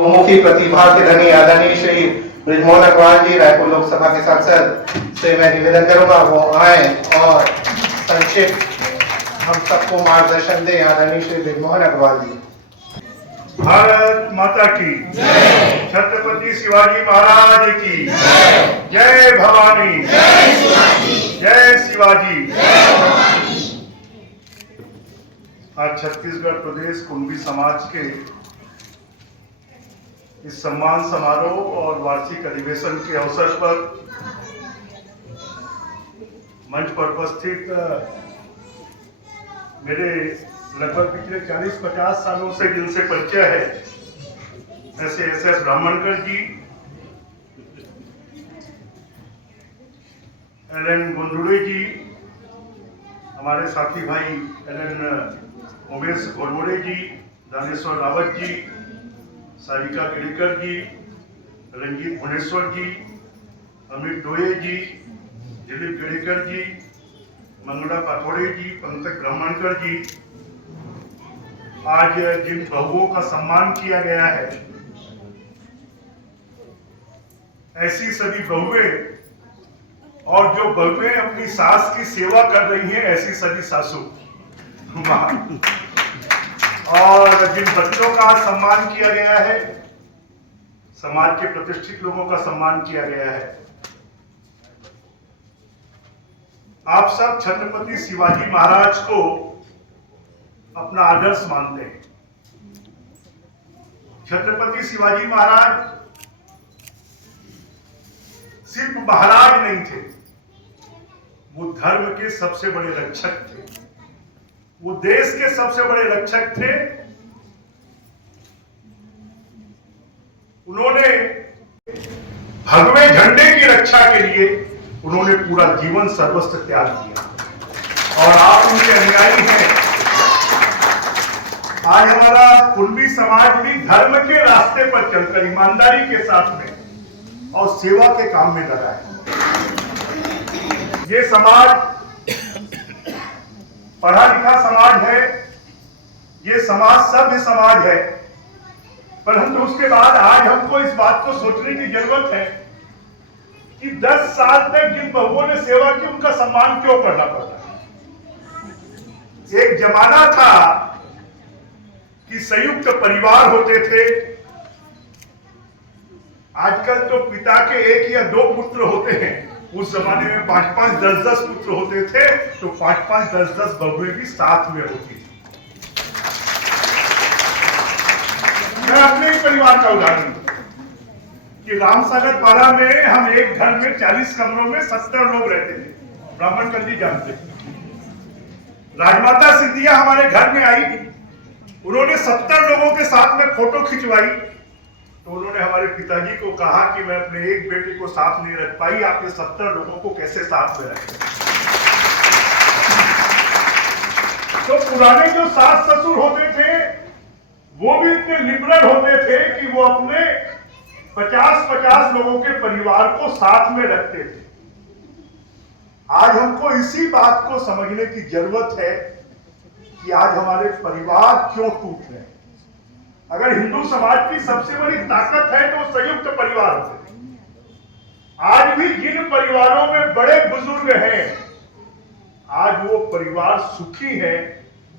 बहुमुखी प्रतिभा के धनी आदरणीय श्री बृजमोहन अग्रवाल जी रायपुर लोकसभा के सांसद से मैं निवेदन करूंगा वो आए और संक्षिप्त हम सबको मार्गदर्शन दें। आदरणीय श्री बृजमोहन अग्रवाल जी। भारत माता की जय, छत्रपति शिवाजी महाराज की जय, जय भवानी, जय शिवाजी। आज छत्तीसगढ़ प्रदेश कुंभी समाज के इस सम्मान समारोह और वार्षिक अधिवेशन के अवसर पर मंच पर उपस्थित मेरे लगभग पिछले 40-50 सालों से जिनसे परिचय है, ऐसे एस ब्राह्मणकर जी, एल गुंडुड़े जी, हमारे साथी भाई एल उमेश घोरमोड़े जी, दानेश्वर रावत जी, सारिका गिड़कर जी, रंजीत भुवनेश्वर जी, अमित डोये जी, दिलीप गिड़कर जी, मंगला पाथोड़े जी, पंकज ब्राह्मणकर जी। आज जिन बहुओं का सम्मान किया गया है, ऐसी सभी बहुएं और जो बहुएं अपनी सास की सेवा कर रही हैं, ऐसी सभी सासू और जिन बच्चों का सम्मान किया गया है, समाज के प्रतिष्ठित लोगों का सम्मान किया गया है। आप सब छत्रपति शिवाजी महाराज को अपना आदर्श मानते हैं। छत्रपति शिवाजी महाराज सिर्फ महाराज नहीं थे, वो धर्म के सबसे बड़े रक्षक थे, वो देश के सबसे बड़े रक्षक थे। उन्होंने भगवे झंडे की रक्षा के लिए उन्होंने पूरा जीवन सर्वस्व त्याग किया और आप उनके अनुयायी हैं। आज हमारा कुंभी समाज भी धर्म के रास्ते पर चलकर ईमानदारी के साथ में और सेवा के काम में लगा है। ये समाज पढ़ा लिखा समाज है, ये समाज सभ्य समाज है, परंतु उसके बाद आज हमको इस बात को सोचने की जरूरत है कि 10 साल तक जिन बहुओं ने सेवा की उनका सम्मान क्यों करना पड़ता है। एक जमाना था कि संयुक्त परिवार होते थे। आजकल तो पिता के 1 या 2 पुत्र होते हैं, उस जमाने में 5-5, 10-10 पुत्र होते थे, तो 5-5, 10-10 बहुएं भी साथ में होती थी। मैं अपने ही परिवार का उदाहरण दूं कि रामसागर पारा में हम एक घर में 40 कमरों में 70 लोग रहते थे। ब्राह्मणकर जी जानते हैं। राजमाता सिंधिया हमारे घर में आई, उन्होंने 70 लोगों के साथ में फोटो खिंचवाई, तो उन्होंने हमारे पिताजी को कहा कि मैं अपने एक बेटे को साथ नहीं रख पाई, आप ये 70 लोगों को कैसे साथ में रखें। तो पुराने जो सास ससुर होते थे वो भी इतने लिबरल होते थे कि वो अपने 50-50 लोगों के परिवार को साथ में रखते थे। आज हमको इसी बात को समझने की जरूरत है कि आज हमारे परिवार क्यों टूट रहे हैं। अगर हिंदू समाज की सबसे बड़ी ताकत है तो संयुक्त परिवार होते हैं। आज भी जिन परिवारों में बड़े बुजुर्ग हैं, आज वो परिवार सुखी है,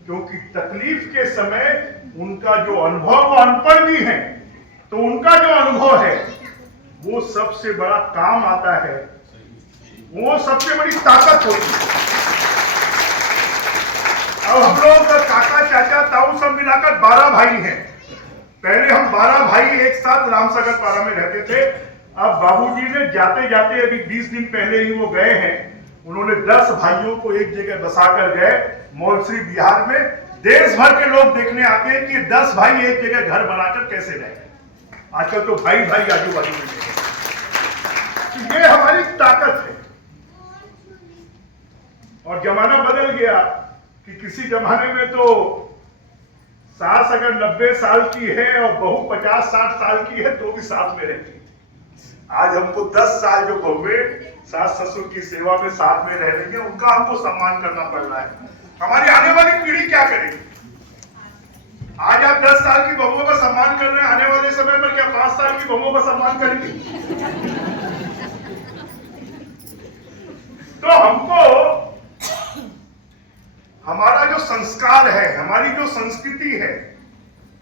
क्योंकि तकलीफ के समय उनका जो अनुभव, वो अनपढ़ भी है तो उनका जो अनुभव है वो सबसे बड़ा काम आता है, वो सबसे बड़ी ताकत होती है। अब हम लोग काका चाचा ताऊ सब मिलाकर 12 भाई हैं। पहले हम 12 भाई एक साथ रामसागर पारा में रहते थे। अब बाबूजी ने जाते जाते अभी 20 दिन पहले ही वो गए हैं, उन्होंने 10 भाइयों को एक जगह बसाकर गए मौलश्री बिहार में। देश भर के लोग देखने आते हैं कि 10 भाई एक जगह घर बनाकर कैसे रहे। आजकल तो भाई भाई आजू बाजू में रहते। ये हमारी ताकत है। और जमाना बदल गया कि किसी जमाने में तो सास अगर 90 साल की है और बहू 50-60 साल की है तो भी साथ में रहती है। आज हमको 10 साल जो बहुएं सास ससुर की सेवा में साथ में रह रही है, उनका हमको सम्मान करना पड़ रहा है। हमारी आने वाली पीढ़ी क्या करेगी? आज आप 10 साल की बहुओं का सम्मान कर रहे हैं, आने वाले समय में क्या 5 साल की बहुओं का सम्मान करेंगे? तो हमको हमारा जो संस्कार है, हमारी जो संस्कृति है,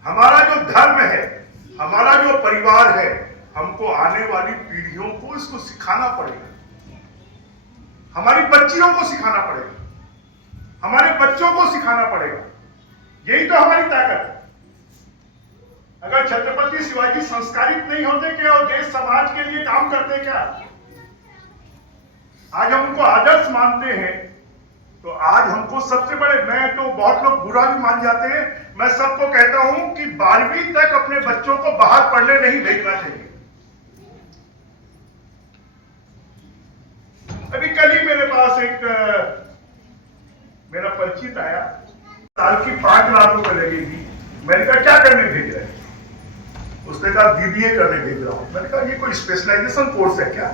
हमारा जो धर्म है, हमारा जो परिवार है, हमको आने वाली पीढ़ियों को इसको सिखाना पड़ेगा। हमारी बच्चियों को सिखाना पड़ेगा, हमारे बच्चों को सिखाना पड़ेगा। यही तो हमारी ताकत है। अगर छत्रपति शिवाजी संस्कारित नहीं होते क्या और देश समाज के लिए काम करते क्या? आज हम उनको आदर्श मानते हैं, तो आज हमको सबसे बड़े, मैं तो बहुत लोग बुरा भी मान जाते हैं, मैं सबको कहता हूं कि 12वीं तक अपने बच्चों को बाहर पढ़ने नहीं भेजना चाहिए। अभी कल ही मेरे पास एक मेरा परिचित आया, साल की 5 लाख रुपए लगेगी। मैंने कहा क्या करने भेज रहे हैं? उसने कहा बीबीए करने भेज रहा हूं। मैंने कहा ये कोई स्पेशलाइजेशन कोर्स है क्या?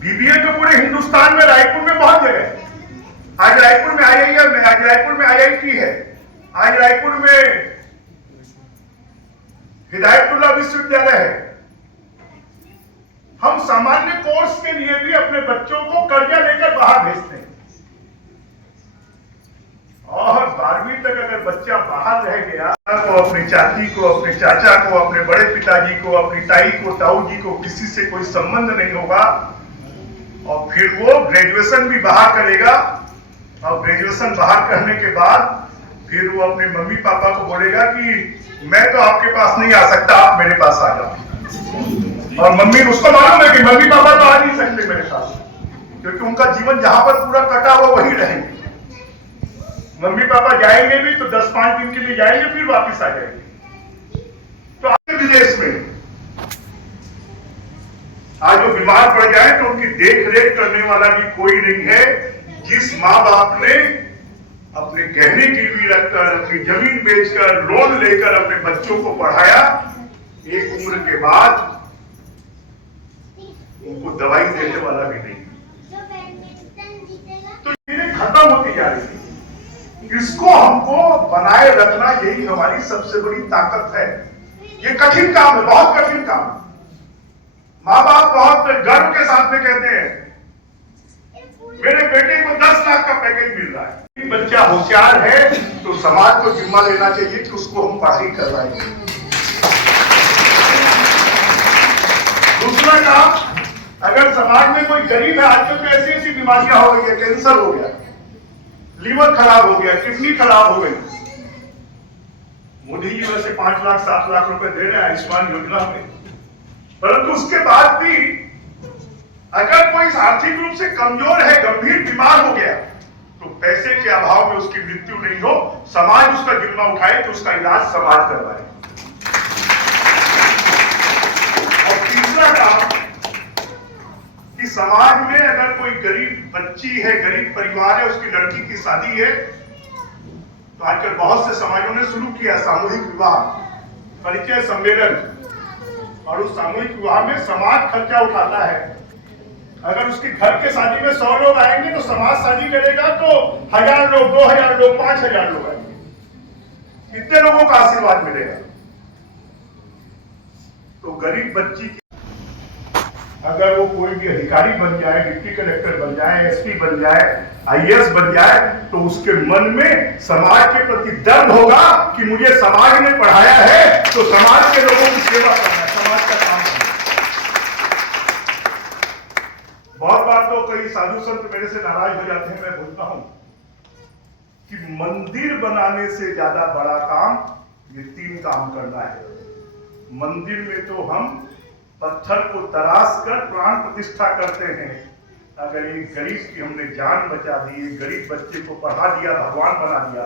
बीबीए तो पूरे हिंदुस्तान में रायपुर में बहुत जगह है। आज रायपुर में IIM है, आज रायपुर में IIT है, आज रायपुर में हिदायतुल्लाह विश्वविद्यालय है। हम सामान्य कोर्स के लिए भी अपने बच्चों को कर्जा लेकर बाहर भेजते हैं, और 12वीं तक अगर बच्चा बाहर रह गया तो अपनी चाची को, अपने चाचा को, अपने बड़े पिताजी को, अपनी ताई को, ताऊ जी को किसी से कोई संबंध नहीं होगा, और फिर वो ग्रेजुएशन भी बाहर करेगा, और ग्रेजुएशन बाहर करने के बाद फिर वो अपने मम्मी पापा को बोलेगा कि मैं तो आपके पास नहीं आ सकता, आप मेरे पास आ जाओ। और मम्मी, उसको मालूम है कि मम्मी पापा तो आ नहीं सकते मेरे पास, क्योंकि उनका जीवन जहां पर पूरा कटा हुआ वही रहेंगे। मम्मी पापा जाएंगे भी तो 10-5 दिन के लिए जाएंगे, फिर वापस आ जाएंगे। तो आगे विदेश में आज वो बीमार पड़ जाए तो उनकी देख रेख करने वाला भी कोई नहीं है। जिस माँ बाप ने अपने गहने गिरवी रखकर, अपनी जमीन बेचकर, लोन लेकर अपने बच्चों को पढ़ाया, एक उम्र के बाद उनको दवाई देने वाला भी नहीं, तो ये खत्म होती जा रही है। इसको हमको बनाए रखना, यही हमारी सबसे बड़ी ताकत है। ये कठिन काम है, बहुत कठिन काम है। माँ बाप बहुत गर्व के साथ में कहते हैं मेरे बेटे को 10 लाख का पैकेज मिल रहा है। बच्चा होशियार है तो समाज को जिम्मा लेना चाहिए कि उसको हम पढ़ाई करवाएंगे। दूसरा काम, अगर समाज में कोई गरीब है, आजकल तो ऐसी ऐसी बीमारियां हो गई है, कैंसर हो गया, लीवर खराब हो गया, किडनी खराब हो गई, मोदी जी वैसे 5 लाख 7 लाख रुपए दे रहे हैं आयुष्मान योजना में, परंतु उसके बाद भी अगर कोई आर्थिक रूप से कमजोर है, गंभीर बीमार हो गया, तो पैसे के अभाव में उसकी मृत्यु नहीं हो, समाज उसका जिम्मा उठाए, तो उसका इलाज समाज करवाए। और तीसरा काम कि समाज में अगर कोई गरीब बच्ची है, गरीब परिवार है, उसकी लड़की की शादी है, तो आजकल बहुत से समाजों ने शुरू किया सामूहिक विवाह, परिचय सम्मेलन, और उस सामूहिक विवाह में समाज खर्चा उठाता है। अगर उसके घर के शादी में 100 लोग आएंगे तो समाज शादी करेगा तो 1000 लोग, 2000 लोग, 5000 लोग आएंगे। कितने लोगों का आशीर्वाद मिलेगा? तो गरीब बच्ची की अगर वो कोई भी अधिकारी बन जाए, डिप्टी कलेक्टर बन जाए, SP बन जाए, IAS बन जाए, तो उसके मन में समाज के प्रति दर्द होगा कि मुझे समाज ने पढ़ाया है तो समाज के लोगों की सेवा करना है, समाज का काम करना। बहुत बार तो कई साधु संत मेरे से नाराज हो जाते हैं, मैं बोलता हूं कि मंदिर बनाने से ज्यादा बड़ा काम ये 3 काम करना है। मंदिर में तो हम पत्थर को तराश कर प्राण प्रतिष्ठा करते हैं। अगर एक गरीब की हमने जान बचा दी, एक गरीब बच्चे को पढ़ा दिया, भगवान बना दिया,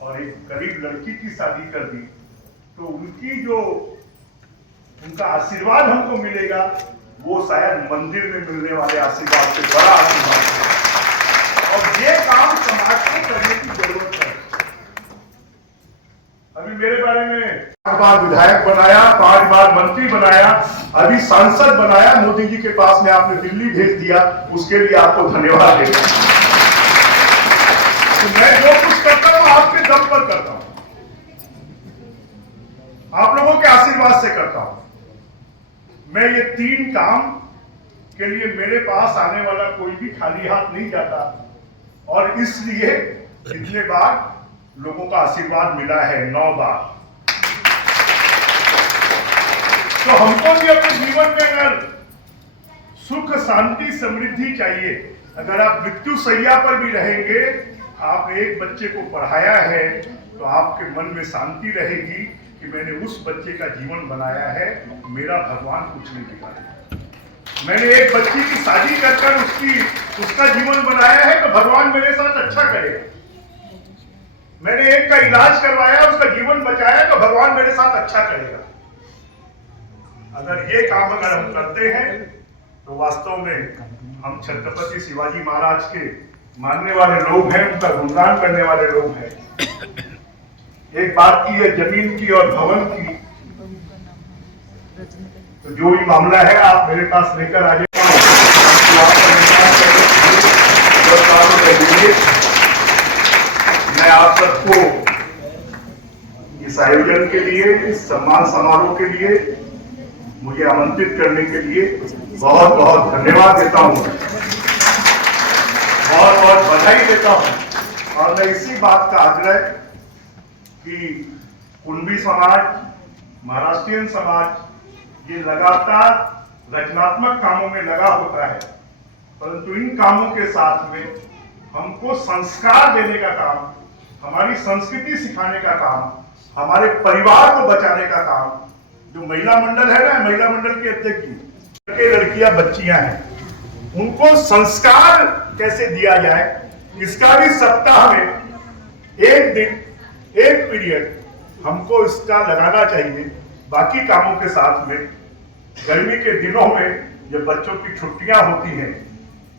और एक गरीब लड़की की शादी कर दी, तो उनकी जो उनका आशीर्वाद हमको मिलेगा, वो शायद मंदिर में मिलने वाले आशीर्वाद से बड़ा आशीर्वाद है। और ये काम समाज को करने की जरूरत है। अभी मेरे बारे में 5 बार विधायक बनाया, 5 बार मंत्री बनाया, अभी सांसद बनाया, मोदी जी के पास में आपने दिल्ली भेज दिया, उसके लिए आपको धन्यवाद देता हूं। तो मैं जो कुछ करता हूं आपके दम पर करता हूं। आप लोगों के आशीर्वाद से करता हूं। मैं ये 3 काम के लिए मेरे पास आने वाला कोई भी खाली हाथ नहीं जाता, और इसलिए इतने बार लोगों का आशीर्वाद मिला है, 9 बार। तो हमको भी अपने जीवन में अगर सुख, शांति, समृद्धि चाहिए, अगर आप मृत्यु शैया पर भी रहेंगे, आप एक बच्चे को पढ़ाया है तो आपके मन में शांति रहेगी कि मैंने उस बच्चे का जीवन बनाया है, मेरा भगवान कुछ नहीं बिगाड़ेगा। मैंने एक बच्ची की शादी कर उसका जीवन बनाया है तो भगवान मेरे साथ अच्छा करेगा। मैंने एक का इलाज करवाया, उसका जीवन बचाया तो भगवान मेरे साथ अच्छा करेगा। अगर ये काम अगर हम करते हैं तो वास्तव में हम छत्रपति शिवाजी महाराज के मानने वाले लोग हैं, उनका गुणगान करने वाले लोग हैं। एक बात की है जमीन की और भवन की, तो जो भी मामला है आप मेरे पास लेकर आ जाइए। मैं आप सबको इस आयोजन के लिए, इस सम्मान समारोह के लिए मुझे आमंत्रित करने के लिए बहुत बहुत धन्यवाद देता हूं, बहुत बहुत बधाई देता हूं। और मैं इसी बात का आग्रह कि कुणबी समाज, महाराष्ट्रियन समाज ये लगातार रचनात्मक कामों में लगा होता है, परंतु इन कामों के साथ में हमको संस्कार देने का काम, हमारी संस्कृति सिखाने का काम, हमारे परिवार को बचाने का काम, जो महिला मंडल है ना, महिला मंडल के अध्यक्ष जी, लड़कियां बच्चियां हैं, उनको संस्कार कैसे दिया जाए, इसका भी सप्ताह में एक दिन, एक पीरियड हमको इसका लगाना चाहिए। बाकी कामों के साथ में गर्मी के दिनों में जब बच्चों की छुट्टियां होती हैं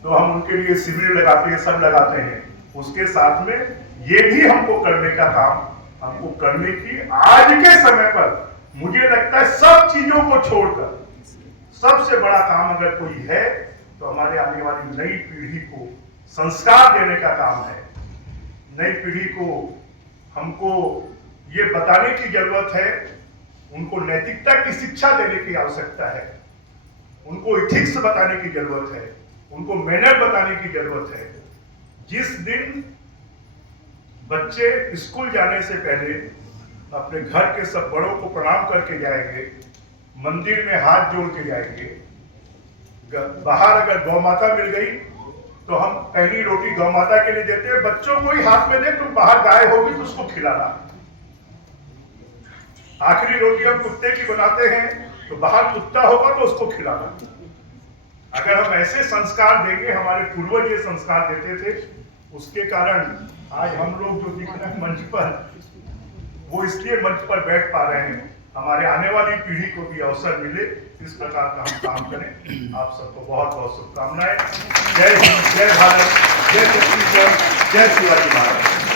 तो हम उनके लिए शिविर लगाते हैं, सब लगाते हैं। उसके साथ में ये भी हमको करने का काम, हमको करने की आज के समय पर मुझे लगता है सब चीजों को छोड़कर सबसे बड़ा काम अगर कोई है तो हमारे आने वाली नई पीढ़ी को संस्कार देने का काम है। नई पीढ़ी को हमको ये बताने की जरूरत है, उनको नैतिकता की शिक्षा देने की आवश्यकता है, उनको इथिक्स बताने की जरूरत है, उनको मैनर बताने की जरूरत है। जिस दिन बच्चे स्कूल जाने से पहले अपने घर के सब बड़ों को प्रणाम करके जाएंगे, मंदिर में हाथ जोड़ के जाएंगे, बाहर अगर गौ माता मिल गई तो हम पहली रोटी गौ माता के लिए देते हैं। बच्चों को ही हाथ में दे, तो बाहर गाय होगी तो उसको खिलाना। आखिरी रोटी हम कुत्ते की बनाते हैं तो बाहर कुत्ता होगा तो उसको खिलाना। अगर हम ऐसे संस्कार देंगे, हमारे पूर्वज ये संस्कार देते थे, उसके कारण आज हम लोग जो दिख रहे हैं मंच पर, वो इसलिए मंच पर बैठ पा रहे हैं, हमारे आने वाली पीढ़ी को भी अवसर मिले, इस प्रकार का हम काम करें। आप सबको बहुत बहुत शुभकामनाएं। जय हिंद, जय भारत, जय छत्तीसगढ़, जय शिवाजी महाराज।